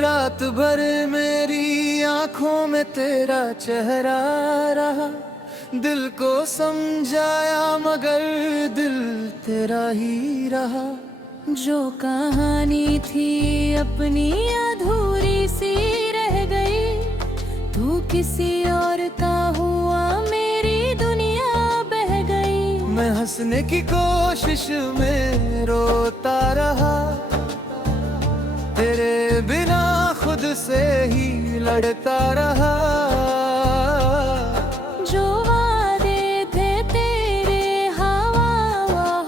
रात भर मेरी आंखों में तेरा चेहरा रहा, दिल को समझाया मगर दिल तेरा ही रहा। जो कहानी थी अपनी अधूरी सी रह गई, तू किसी और का हुआ मेरी दुनिया बह गई। मैं हंसने की कोशिश में रोता रहा, तेरे बिना खुद से ही लड़ता रहा। जो वादे थे तेरे हवा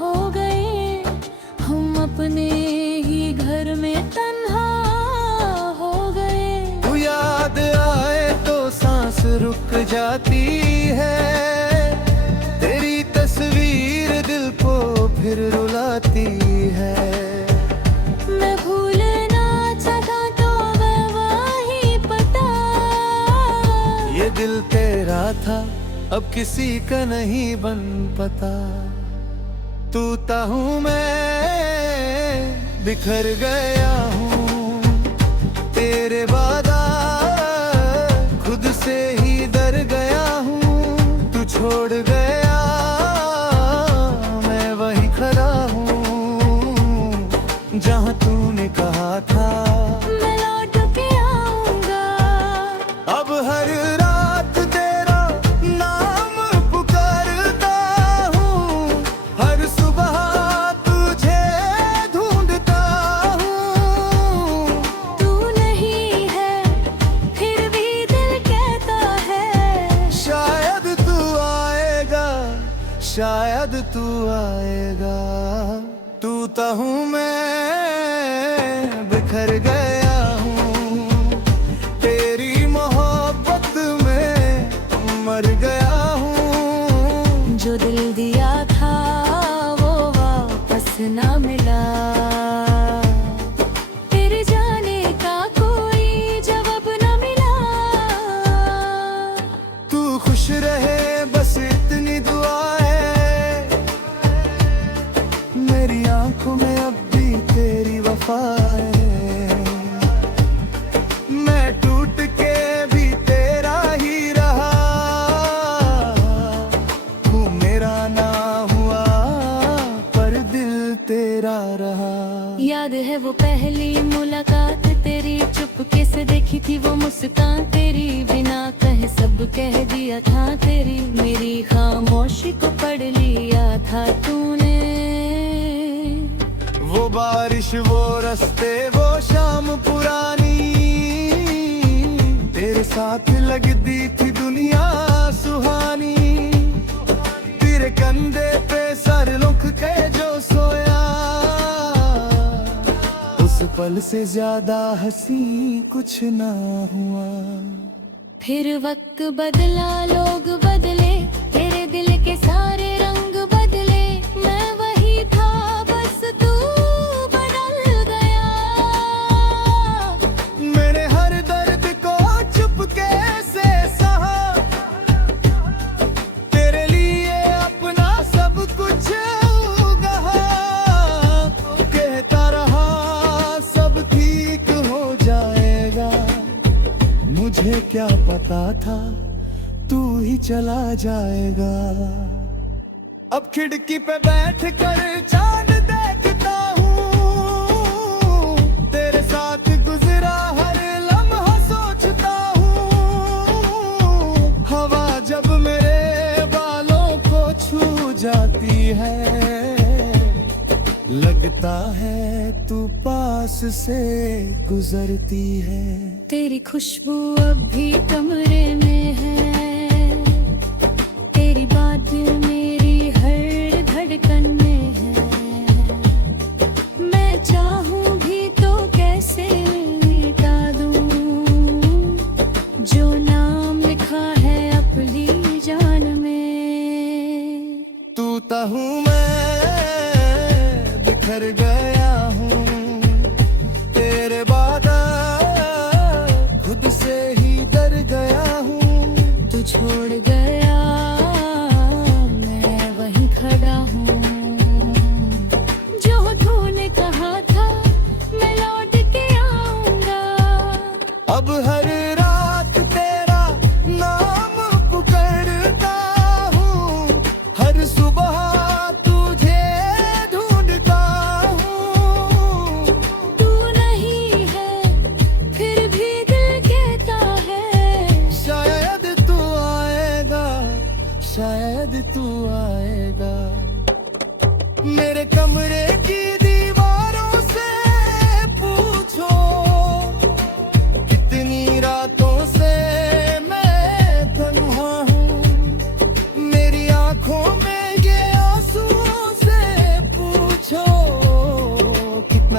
हो गए, हम अपने ही घर में तन्हा हो गए। तू याद आए तो सांस रुक जाती है, तेरी तस्वीर दिल को फिर रुलाती है। मैं भूलना चाहता तो वही पता, ये दिल तेरा था अब किसी का नहीं बन पता। तू ता हूँ मैं बिखर गया हूँ, तेरे वादा खुद से ही डर गया हूँ। तू छोड़ गया मैं वहीं खड़ा हूँ, जहाँ तूने कहा था मैं लौट के आऊंगा। अब हर रात तेरा नाम पुकारता हूँ, हर सुबह तुझे ढूंढता हूँ। तू नहीं है फिर भी दिल कहता है, शायद तू आएगा, शायद तू आएगा। तू ता हूँ मैं बिखर गया हूँ, तेरी मोहब्बत में मर गया हूँ। जो दिल दिया था वो वापस ना मिला, तेरे जाने का कोई जवाब ना मिला। तू खुश रहे बस इतनी दुआ है, मेरी आंखों में अब भी तेरी वफा है। मैं टूट के भी तेरा ही रहा, तू मेरा ना हुआ पर दिल तेरा रहा। याद है वो पहली मुलाकात तेरी, चुपके से देखी थी वो मुस्कान तेरी। बिना कहे सब कह दिया था तेरी, मेरी खामोशी को पढ़ लिया था तूने। वो बारिश वो रास्ते वो शाम पुरानी, तेरे साथ लगती थी दुनिया सुहानी। तेरे कंधे पे सर रुख के जो सोया, उस पल से ज्यादा हंसी कुछ ना हुआ। फिर वक्त बदला लोग बदले, तेरे दिल के सारे रंग बदले। मैं वही था बस तू बदल गया। मैंने हर दर्द को चुपके से सहा, तेरे लिए अपना सब कुछ गहा। कहता रहा सब ठीक हो जाएगा, मुझे क्या पता था तू ही चला जाएगा। अब खिड़की पे बैठ कर चांद देखता हूँ, तेरे साथ गुजरा हर लम्हा सोचता हूँ। हवा जब मेरे बालों को छू जाती है, लगता है तू पास से गुजरती है। तेरी खुशबू अब भी कमरे में है, तेरी बात मेरी हर धड़कन में है। मैं चाहूं भी तो कैसे मिटा दूं, जो नाम लिखा है अपनी जान में। तू ता हूँ मैं बिखर गया हूँ, तेरे वादा खुद से ही डर गया हूँ।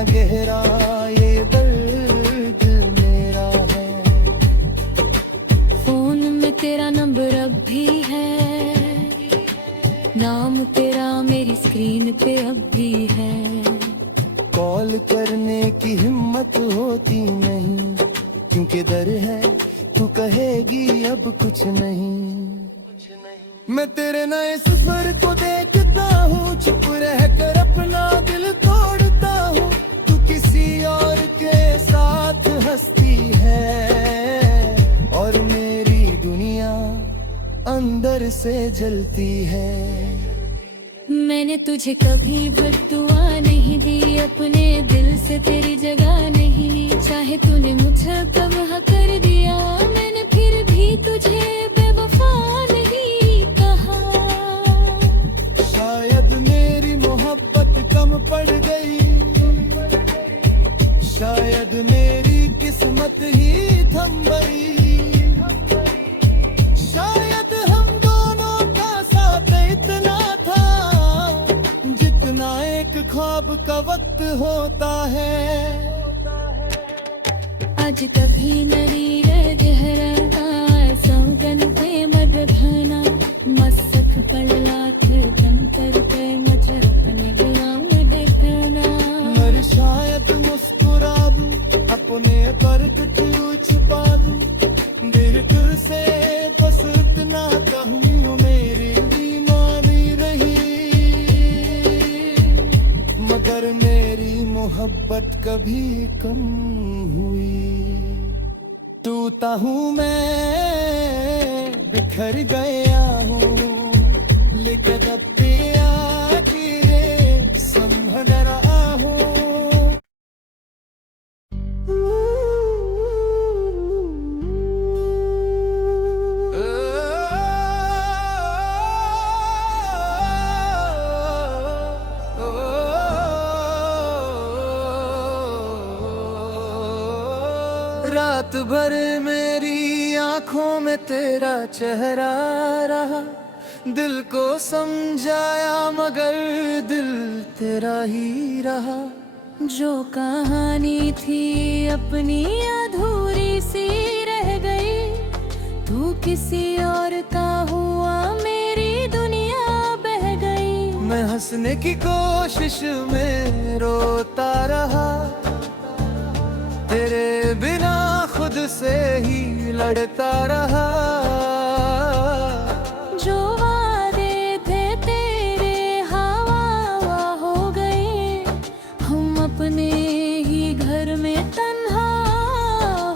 गहरा ये दर्द मेरा है। फोन में तेरा नंबर अब भी है, नाम तेरा मेरी स्क्रीन पे अब भी है। कॉल करने की हिम्मत होती नहीं, क्योंकि डर है तू कहेगी अब कुछ नहीं। मैं तेरे नए सफर को देखता हूँ, चुप रह कर अपना दिल तोड़ता हूँ। तू किसी और के साथ हंसती है और मेरी दुनिया अंदर से जलती है। मैंने तुझे कभी बद्दुआ नहीं दी, अपने दिल से तेरी जगह नहीं ली। चाहे तूने मुझे तबाह कर दिया, मैंने फिर भी तुझे बेवफा नहीं कहा। शायद मेरी मोहब्बत कम पड़ गई, शायद मेरी किस्मत ही थम गई। शायद हम दोनों का साथ इतना था जितना एक ख्वाब का वक्त होता है। आज कभी नरी गहरा संगन पे मगधना, मसक पल्लाथ जंतर पे मुझे अपने गुलाम देखना। मर शायद मुस्कुरा दूं, अपने दर्द को छुपा दूं। दिल से बस इतना कहूँ, मेरी बीमारी रही, मगर मेरी मोहब्बत कभी कम हुई। टूटा हूँ मैं, बिखर गया हूँ, लेकिन अब तेरा तेरे संभल रहा हूँ। रात भर मेरी आंखों में तेरा चेहरा रहा, दिल को समझाया मगर दिल तेरा ही रहा। जो कहानी थी अपनी अधूरी सी रह गई, तू किसी और का हुआ, मेरी दुनिया बह गई। मैं हंसने की कोशिश में रोता रहा, तेरे बिना खुद से ही लड़ता रहा। जो वादे थे तेरे हवा हो गए, हम अपने ही घर में तन्हा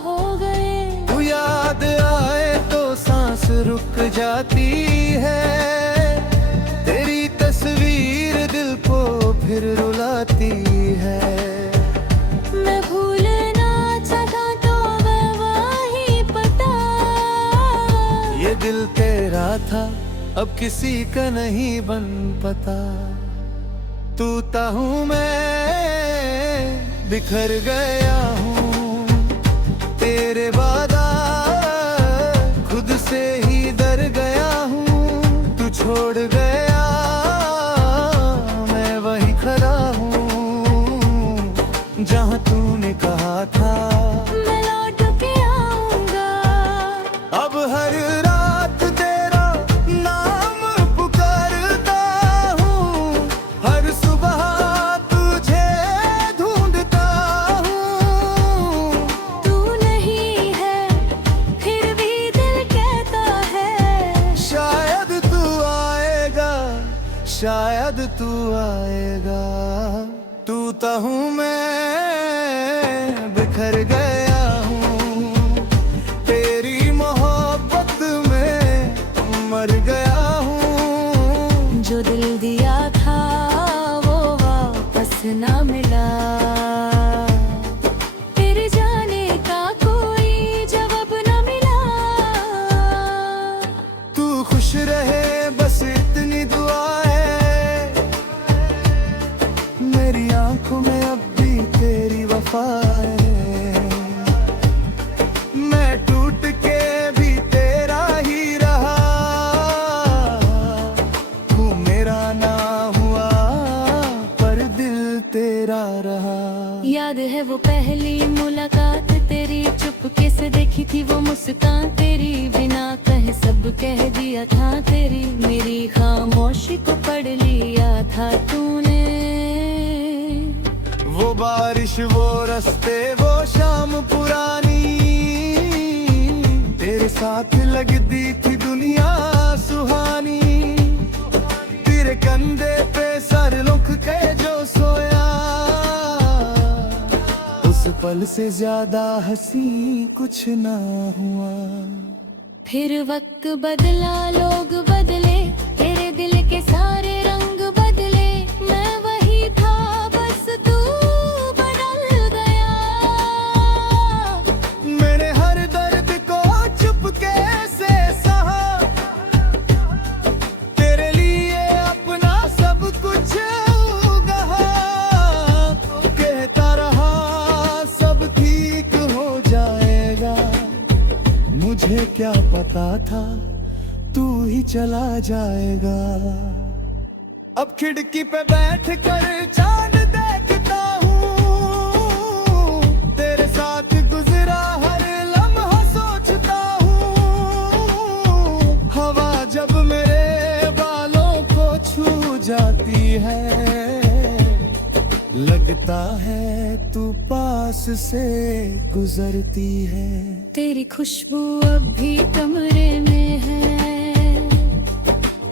हो गए। तू याद आए तो सांस रुक जाती है, तेरी तस्वीर दिल को फिर रुलाती है। मैं भूलना चाहता तो वही पता, ये दिल तेरा था अब किसी का नहीं बन पता। टूटा हूँ मैं, बिखर गया हूँ, तेरे वादा खुद से ही डर गया हूँ। तू छोड़ गया, मैं वही खड़ा हूँ जहाँ तूने कहा था मैं लौट के आऊंगा। अब हर रात तेरा नाम पुकारता हूँ, हर सुबह तुझे ढूंढता हूँ। तू नहीं है फिर भी दिल कहता है, शायद तू आएगा, शायद तू आएगा। टूटा हूँ मैं, बिखर गया हूँ, तेरी मोहब्बत में मर गया हूँ। जो दिल दिया था वो वापस ना मिला, तेरे जाने का कोई जवाब ना मिला। तू खुश रहे बस इतनी दुआ है, मेरी आंखों में अब भी तेरी वफा है। मैं टूट के भी तेरा ही रहा, तू मेरा ना हुआ पर दिल तेरा रहा। याद है वो पहली मुलाकात तेरी, चुपके से देखी थी वो मुस्कान तेरी, बिना कहे सब कह दिया था तेरी, मेरी खामोशी को पढ़ लिया था तूने। वो बारिश, वो रास्ते, वो शाम पुरानी, तेरे साथ लगती थी दुनिया सुहानी। तेरे कंधे पे सर रुख के जो सोया, उस पल से ज्यादा हंसी कुछ ना हुआ। फिर वक्त बदला, लोग बदले, तेरे दिल के सारे रंग बदले, मैं वही था बस तू बदल गया। मैंने हर दर्द को चुपके से सहा, तेरे लिए अपना सब कुछ गहा। कहता रहा सब ठीक हो जाएगा, मुझे क्या पता था तू ही चला जाएगा। अब खिड़की पे बैठ कर चांद देखता हूँ, तेरे साथ गुजरा हर लम्हा सोचता हूँ। हवा जब मेरे बालों को छू जाती है, लगता है तू पास से गुजरती है। तेरी खुशबू अब भी कमरे में है,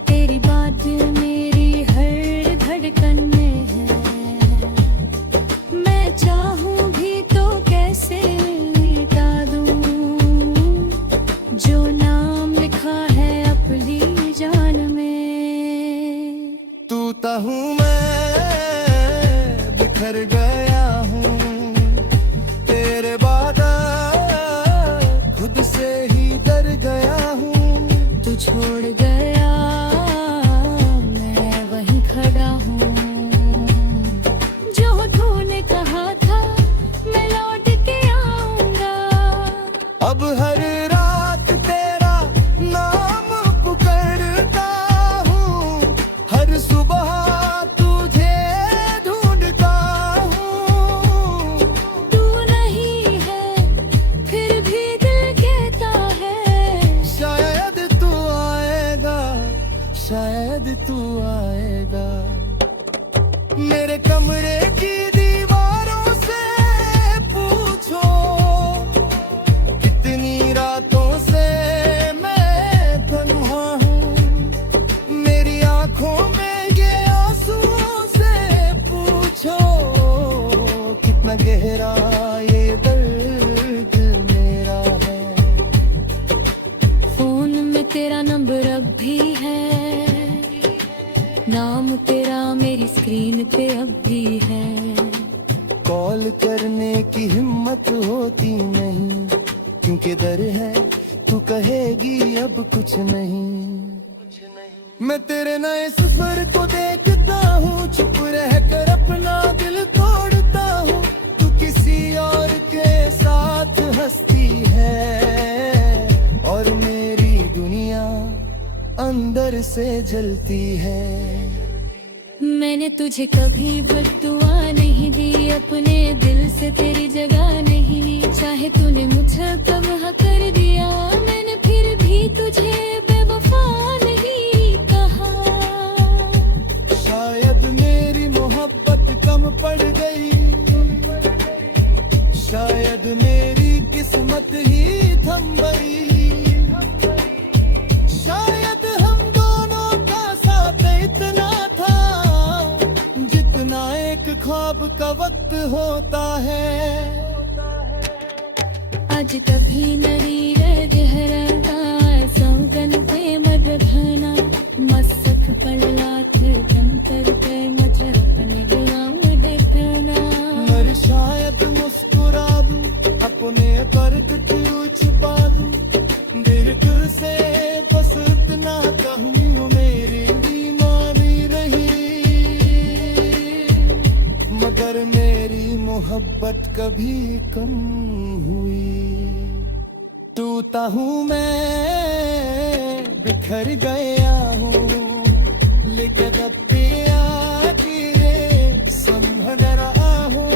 तेरी बात मेरी हर धड़कन में है। मैं चाहूं भी तो कैसे मिटा दूं, जो नाम लिखा है अपनी जान में। तू ता हूँ मैं, बिखर गया हूँ, तेरे बाद खुद से ही डर गया हूँ। तू छोड़ गया, मैं वहीं खड़ा हूँ, जो तूने कहा था मैं लौट के आऊंगा। अब हर रात तेरा नाम पुकारता हूँ, हर सुबह तुझे ढूंढता हूँ। तू नहीं है फिर भी दिल कहता है, शायद तू आएगा, शायद तू आएगा। मेरे कमरे की दीवारों से पूछो, कितनी रातों से मैं तन्हा हूँ। मेरी आंखों में ये आंसुओं से पूछो, कितना गहरा ये दर्द मेरा है। फोन में तेरा नंबर अब भी है, नाम तेरा मेरी स्क्रीन पे अब भी है। कॉल करने की हिम्मत होती नहीं, क्योंकि डर है तू कहेगी अब कुछ नहीं। मैं तेरे नए सफर को देखता हूँ, चुप रह कर अपना दिल तोड़ता हूँ। तू किसी और के साथ हंसती है, और मेरी दुनिया अंदर से जलती है। मैंने तुझे कभी बद्दुआ नहीं दी, अपने दिल से तेरी जगह नहीं ली। चाहे तूने मुझे तबाह कर दिया, मैंने फिर भी तुझे बेवफा नहीं कहा। शायद मेरी मोहब्बत कम पड़ गई, शायद मेरी किस्मत ही थम गई। शायद हम दोनों का साथ इतना था, जितना एक ख्वाब का वक्त होता है। आज कभी नरी रे गहरा सौगन पे मगधना, मसक पल्लाथ जंतर पे मजे अपने गुलाम देखना। मर शायद मुस्कुरा दूं, अपने दर्द क्यों छुपा दूं। दिल से बस इतना कहूँ, मेरी बीमारी रही, मगर मेरी मोहब्बत कभी कम हुई। टूटा हूँ मैं, बिखर गया हूँ, लेके गत्तियाँ तेरे संभल रहा हूँ।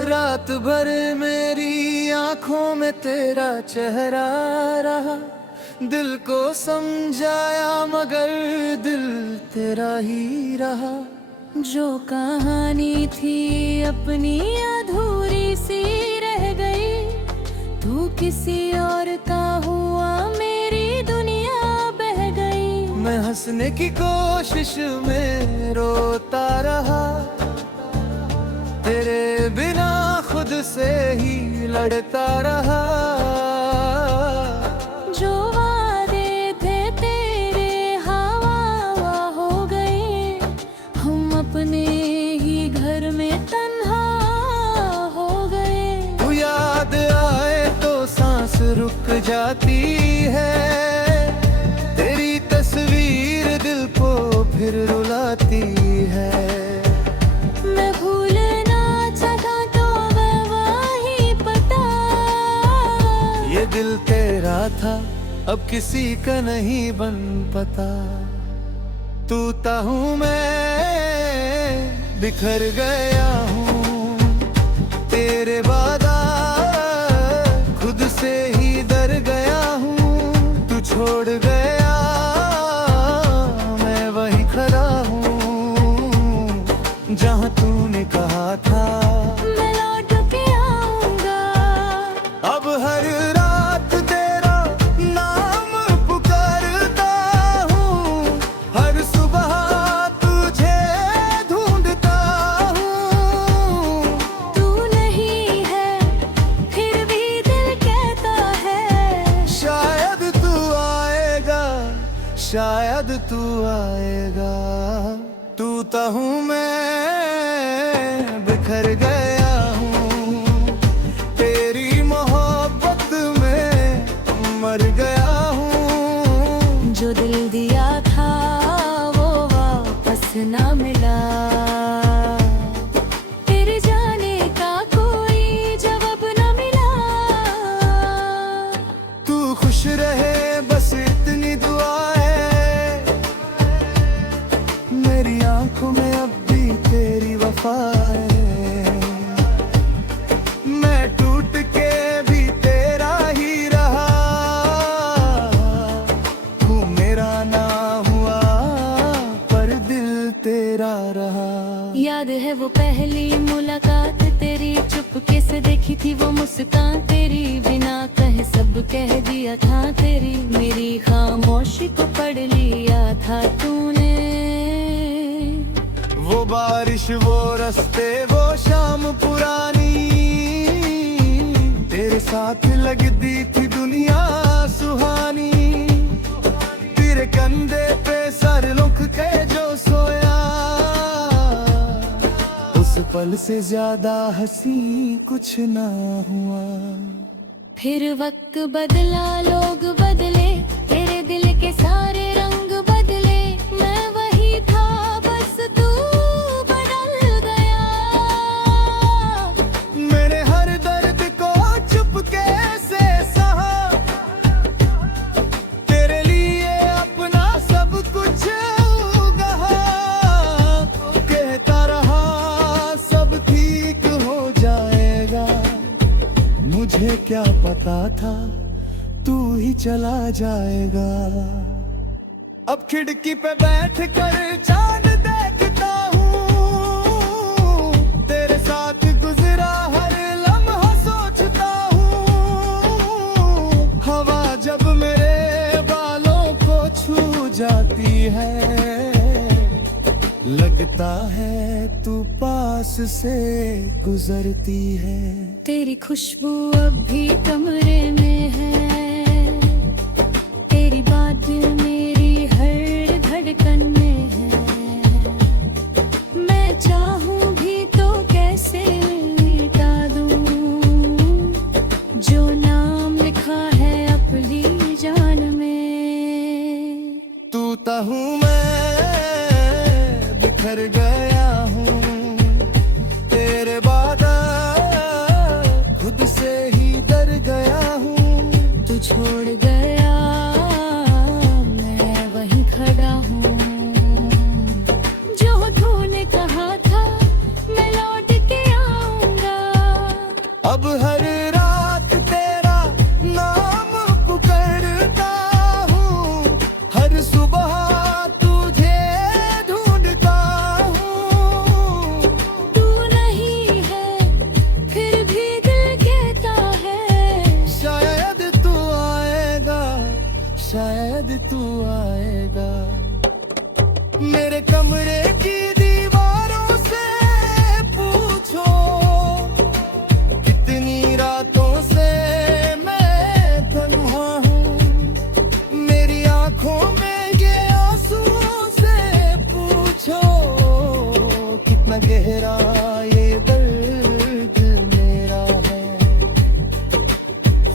रात भर मेरी आंखों में तेरा चेहरा रहा, दिल को समझाया मगर दिल तेरा ही रहा। जो कहानी थी अपनी अधूरी सी रह गई, तू किसी और का हुआ मेरी दुनिया बह गई। मैं हंसने की कोशिश में रोता रहा, तेरे बिना खुद से ही लड़ता रहा। जो वादे थे तेरे हवा हो गए, हम अपने ही घर में तन्हा हो गए। तू याद आए तो सांस रुक जाती है, तेरी तस्वीर दिल को फिर रुलाती है। मैं भूलना चाहता तो वही पता, ये दिल तेरा था अब किसी का नहीं बन पता। तू ता हूँ मैं बिखर गया हूँ, तेरे वादा खुद से ही डर गया हूँ। तू छोड़ गया मैं वही खड़ा हूँ, जहाँ तूने कहा था मैं लौट के आऊंगा। अब हर रात तेरा नाम पुकारता हूँ, हर सुबह तुझे ढूंढता हूँ। तू नहीं है फिर भी दिल कहता है, शायद तू आएगा, शायद तू आएगा। तू ता हूँ मैं बिखर गया हूँ, तेरी मोहब्बत में मर गया हूँ। जो दिल दिया था वो वापस ना मिला, तेरे जाने का कोई जवाब ना मिला। तू खुश रहे बस इतनी दुआ है, मेरी आंखों में अब भी तेरी वफा है। मैं टूट के भी तेरा ही रहा, तू मेरा ना हुआ पर दिल तेरा रहा। याद है वो पहली मुलाकात तेरी, चुपके से देखी थी वो मुस्कान तेरी, बिना कहे सब कह दिया था तेरी, मेरी खामोशी को पढ़ लिया था तूने। वो बारिश वो रास्ते वो शाम पुरानी, तेरे साथ लगती थी दुनिया सुहानी। तेरे कंधे पे सर रुख के जो सोया, उस पल से ज्यादा हंसी कुछ ना हुआ। फिर वक्त बदला लोग बदले, तेरे दिल के सारे रंग बदले, मैं वही था बस तू बदल गया। मैंने हर दर्द को चुपके से सहा, तेरे लिए अपना सब कुछ गहा। कहता रहा सब ठीक हो जाएगा, मुझे क्या पता था तू ही चला जाएगा। अब खिड़की पे बैठ कर चांद देखता हूँ, तेरे साथ गुजरा हर लम्हा सोचता हूँ। हवा जब मेरे बालों को छू जाती है, लगता है तू पास से गुजरती है। तेरी खुशबू अब भी कमरे में है, तेरी बात मेरी हर धड़कन में है। मैं चाहूं भी तो कैसे मिटा दूं, जो नाम लिखा है अपनी जान में। तू ता हूँ मैं बिखर गया हूँ, तेरे बाद खुद से ही डर गया हूँ। गहरा ये दर्द मेरा है।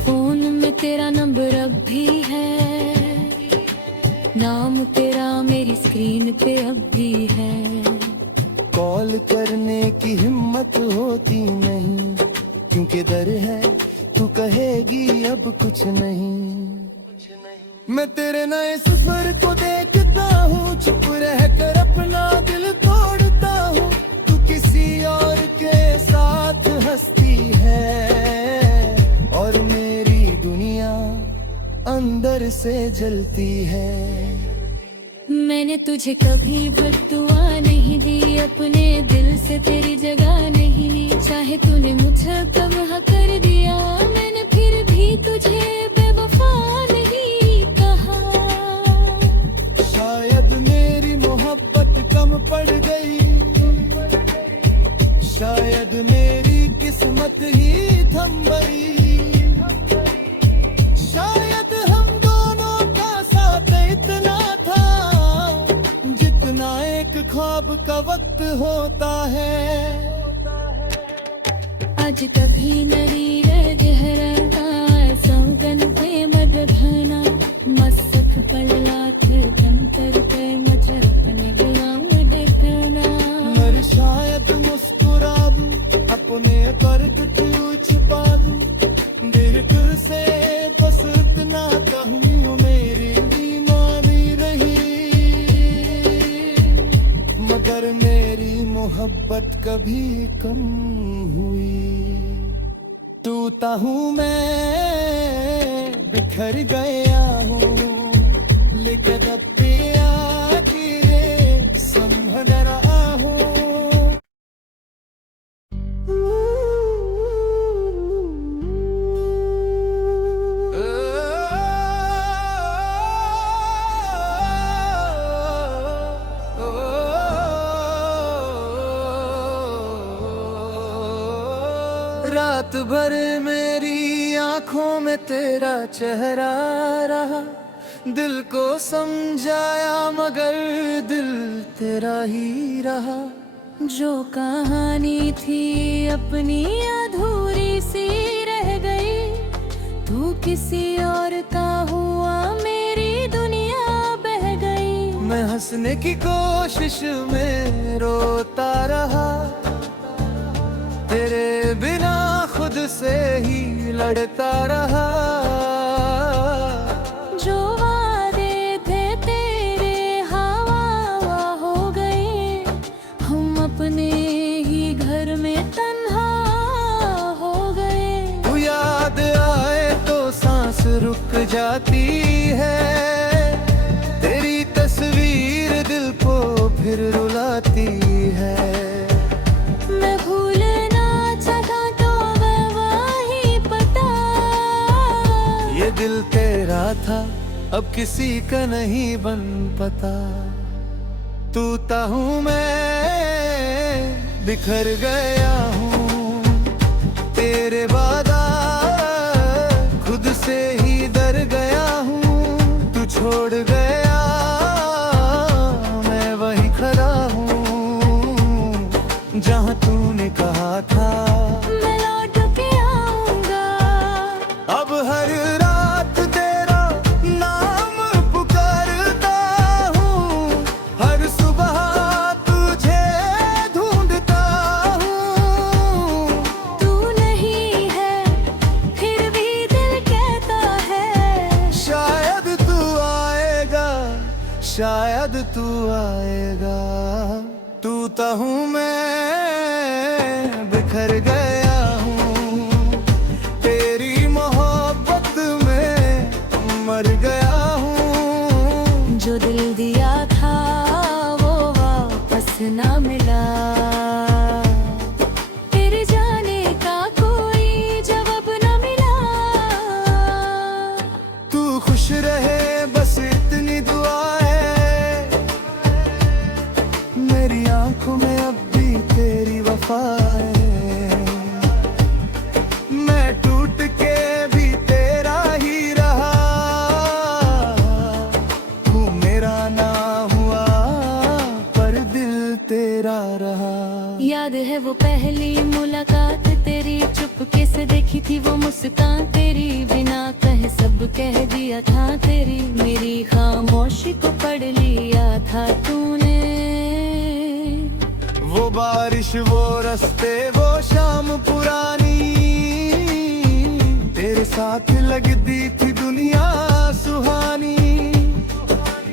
फोन में तेरा नंबर अब भी है, नाम तेरा मेरी स्क्रीन पे अब भी है। कॉल करने की हिम्मत होती नहीं, क्योंकि डर है तू कहेगी अब कुछ नहीं। मैं तेरे नए सफर को देखता हूँ, चुप रह कर अपना दिल तोड़ता हूँ। तू किसी और के साथ हंसती है और मेरी दुनिया अंदर से जलती है। मैंने तुझे कभी बद्दुआ नहीं दी, अपने दिल से तेरी जगह नहीं ली। चाहे तूने मुझे तबाह कर दिया, मैंने फिर भी तुझे बेवफा नहीं कहा। शायद मेरी मोहब्बत कम पड़ गई, शायद मेरी किस्मत ही थम गई। शायद हम दोनों का साथ इतना था, जितना एक ख्वाब का वक्त होता है। आज कभी नरी रह गहरा संगन पे मगधना, मसक पल्लाथ जंतर पे मुझे अपने गुलाम देखना। मर शायद मुस्कुरा दूं, अपने दर्द को छुपा दूं। दिल से बस इतना कहूँ, मेरी बीमारी रही, मगर मेरी मोहब्बत कभी कम हुई। टूटा हूँ मैं, बिखर गया हूँ, लेकिन तेरा गिरे संभल रहा हूँ। रात भर मेरी आंखों में तेरा चेहरा रहा, दिल को समझाया मगर दिल तेरा ही रहा। जो कहानी थी अपनी अधूरी सी रह गई, तू किसी और का हुआ, मेरी दुनिया बह गई। मैं हंसने की कोशिश में रोता रहा, तेरे बिना खुद से ही लड़ता रहा। जो वादे थे तेरे हवा हो गए, हम अपने ही घर में तन्हा हो गए। तू याद आए तो सांस रुक जाती है, तेरी तस्वीर दिल को फिर रुलाती है। मैं भूलना चाहता तो वही पता, ये दिल तेरा था अब किसी का नहीं बन पता। टूटा हूँ मैं, बिखर गया हूँ, तेरे वादा खुद से ही डर गया हूँ। तू छोड़ गया, मैं वहीं खड़ा हूँ जहाँ तूने कहा था मैं लौट के आऊंगा। अब हर रात तेरा नाम पुकारता हूँ, हर सुबह तुझे ढूंढता हूँ। तू नहीं है फिर भी दिल कहता है, शायद तू आएगा, शायद तू आएगा। टूटा हूँ मैं, बिखर गया हूँ, तेरी मोहब्बत में मर गया हूँ। जो दिल दिया था वो वापस ना मिला, तेरे जाने का कोई जवाब ना मिला। तू खुश रहे बस इतनी दुआ है, मेरी आंखों में अब भी तेरी वफा है। मैं टूट के भी तेरा ही रहा, तू मेरा ना हुआ पर दिल तेरा रहा। याद है वो पहली मुलाकात तेरी, चुपके से देखी थी वो मुस्कान तेरी, बिना कहे सब कह दिया था तेरी, मेरी खामोशी को पढ़ लिया था तूने। वो बारिश, वो रास्ते, वो शाम पुरानी, तेरे साथ लगती थी दुनिया सुहानी।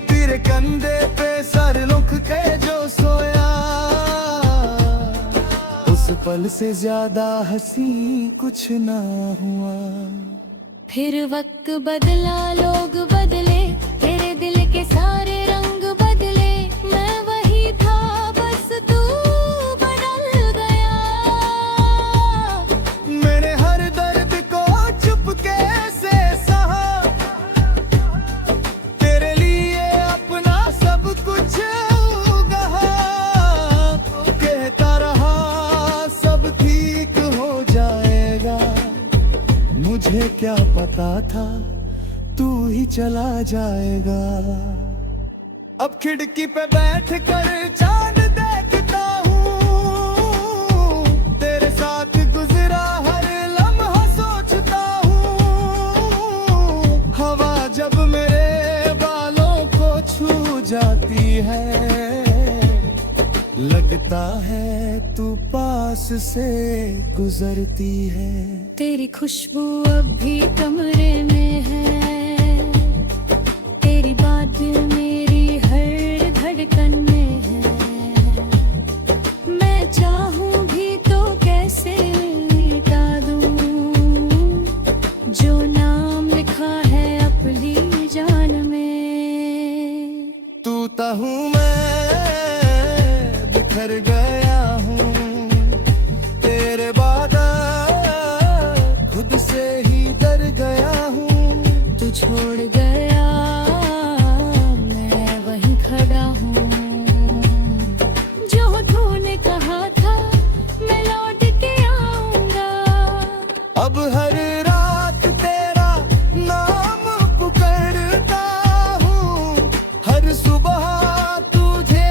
तेरे कंधे पे सर रुख के जो सोया, उस पल से ज्यादा हंसी कुछ ना हुआ। फिर वक्त बदला, लोग बदले, तेरे दिल के सारे रंग बदले, मैं वही था बस तू बदल गया। मैंने हर दर्द को चुपके से सहा, तेरे लिए अपना सब कुछ गहा। कहता रहा सब ठीक हो जाएगा, मुझे क्या पता था तू ही चला जाएगा। अब खिड़की पे बैठ कर चांद देखता हूँ, तेरे साथ गुजरा हर लम्हा सोचता हूँ। हवा जब मेरे बालों को छू जाती है, लगता है तू पास से गुजरती है। तेरी खुशबू अब भी कमरे में है, तेरी बात मेरी हर धड़कन में है। मैं चाहूं भी तो कैसे मिटा दूं, जो नाम लिखा है अपनी जान में। तू ता हूँ मैं, बिखर गया हूँ, तेरे बाद खुद से ही डर गया हूँ। तू छोड़ गया, मैं वहीं खड़ा हूँ, जो तूने कहा था मैं लौट के आऊंगा। अब हर रात तेरा नाम पुकारता हूँ, हर सुबह तुझे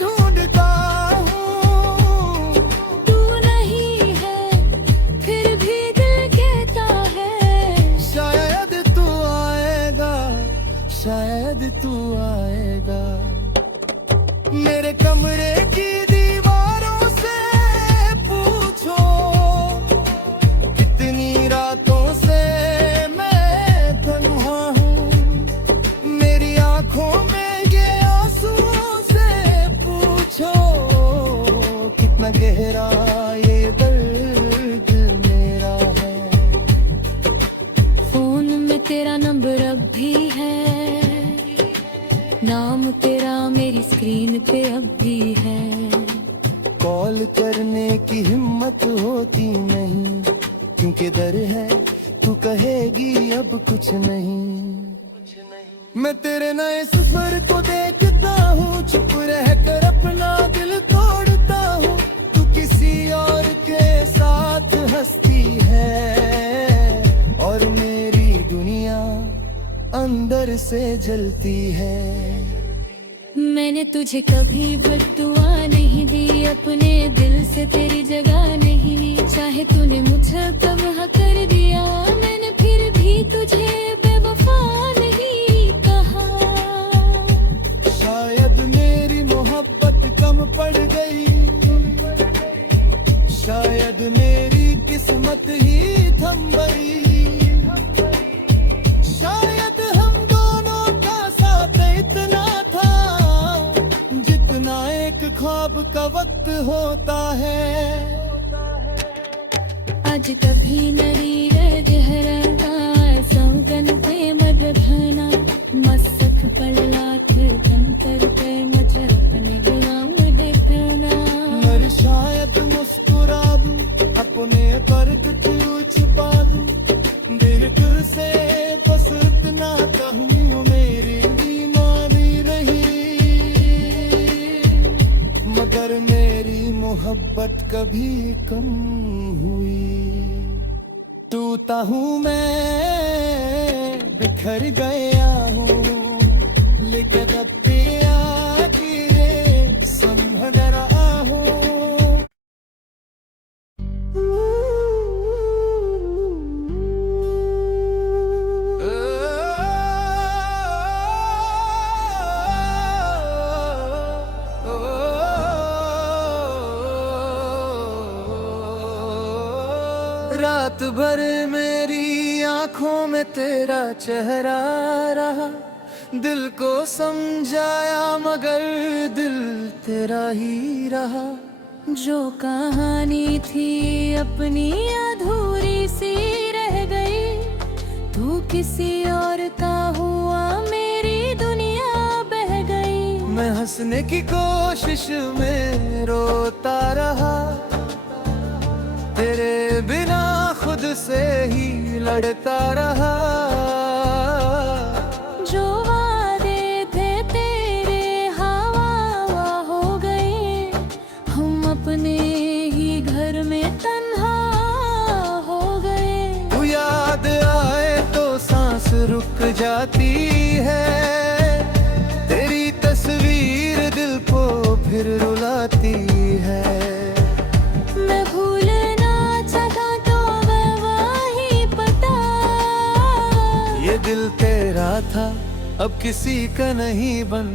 ढूंढता हूँ। तू नहीं है फिर भी दिल कहता है, शायद तू आएगा, शायद तू आएगा। मेरे कमरे की दीवारों से पूछो, कितनी रातों से मैं तन्हा हूँ। मेरी आंखों में ये आंसुओं से पूछो, कितना गहरा ये दर्द मेरा है। फोन में तेरा नंबर अब भी है, नाम तेरा मेरी स्क्रीन पे अब भी है। कॉल करने की हिम्मत होती नहीं, क्योंकि डर है तू कहेगी अब कुछ नहीं। मैं तेरे नए सफर को देखता हूँ, चुप रह कर अपना दिल तोड़ता हूँ। तू किसी और के साथ हंसती है, और मेरी दुनिया अंदर से जलती है। मैंने तुझे कभी बद्दुआ नहीं दी, अपने दिल से तेरी जगह नहीं ली। चाहे तूने मुझे तबाह कर दिया, मैंने फिर भी तुझे बेवफा नहीं कहा। शायद मेरी मोहब्बत कम पड़ गई, शायद मेरी किस्मत ही थम गई। शायद हम दोनों का साथ इतना था, जितना एक ख्वाब का वक्त होता है। आज कभी नरी रे गहरा संगन पे मगधना, मसक पल्लाथ जंतर पे मुझे अपने गुलाम देखना। मर शायद मुस्कुरा दूं, अपने दर्द को छुपा दूं, दिल से बस इतना कहूँ मेरी बीमारी रही। मगर मेरी मोहब्बत कभी कम हुई। टूटा हूँ मैं, बिखर गया हूँ, लेकिन अब तेरा गिरे संभल रहा हूँ। रात भर मेरी आंखों में तेरा चेहरा रहा, दिल को समझाया मगर दिल तेरा ही रहा। जो कहानी थी अपनी अधूरी सी रह गई, तू किसी और का हुआ मेरी दुनिया बह गई। मैं हंसने की कोशिश में रोता रहा, तेरे बिना खुद से ही लड़ता रहा। जो वादे थे तेरे हवा हो गए, हम अपने ही घर में तन्हा हो गए। तू याद आए तो सांस रुक जाती है, तेरी तस्वीर दिल को फिर रुलाती है। मैं भूलना चाहता तो वही पता, ये दिल तेरा था अब किसी का नहीं बन